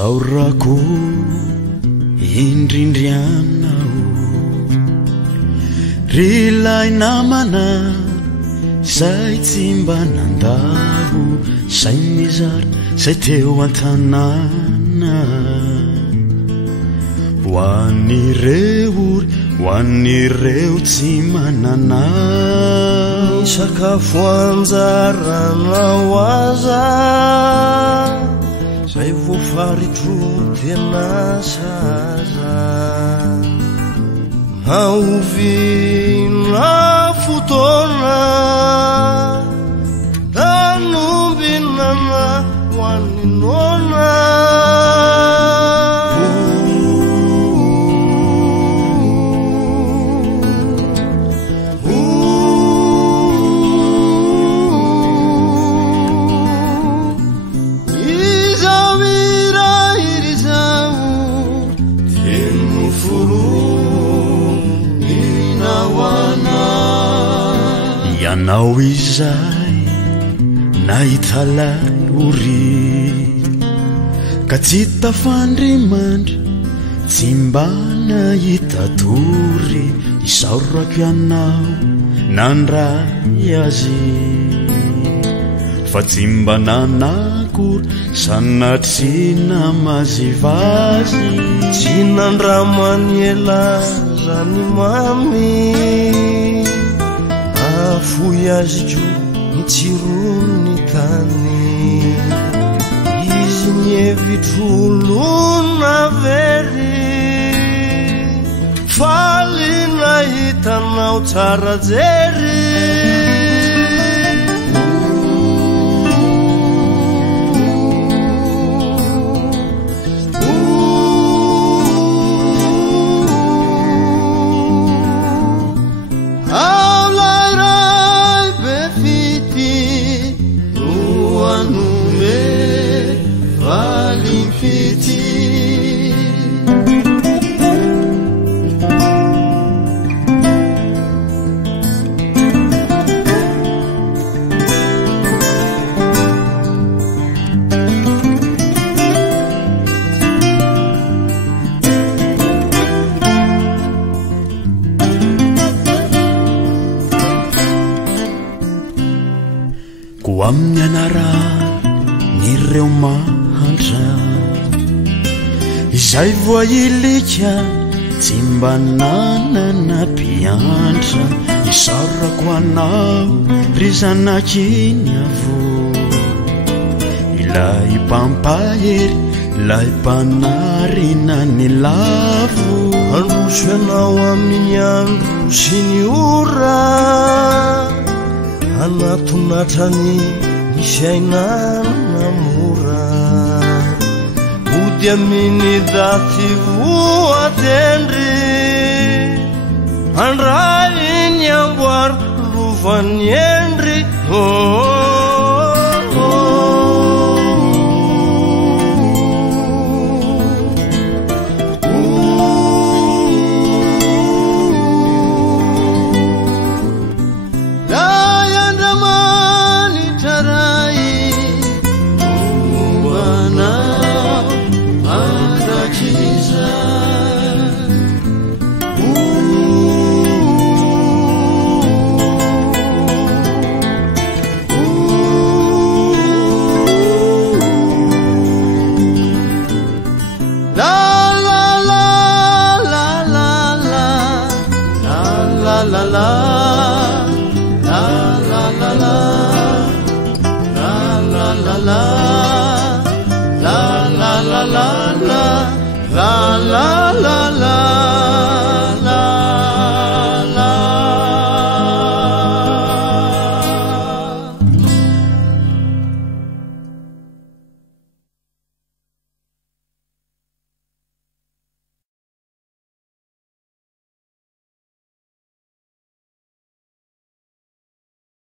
isaorako indrindrianao rilay namana zay tsy mba nandaro zay mizary zay teo an-tanàna hoan'ireo tsy manana ny sakafo anjaranao aza zay voafaritro tena saza maovina fotoana tanombinana hoaninona ianao izay nahitalay ory ka tsy tafandrimandry tsy mba nahita tory isaorako ianao nandray azy fa tsy mba nanakory sanatry namazivazy tsy nandramaniela zany mamy afoy azy dro ny tsirony tany izy nievitrolona very faly nahitanao tsara jery amin'ny anaran'ireo mahantra izay voailika tsy mba nanana mpiantra isaorako anao ry zanakiny avo ilay mpampahery ilay mpanarina ny lavo androso ianao amin'ny andro sy ny ora anatonatrany ny fiainana mora ody amin'ny daty voatendry andray ny amboary lovany endry la la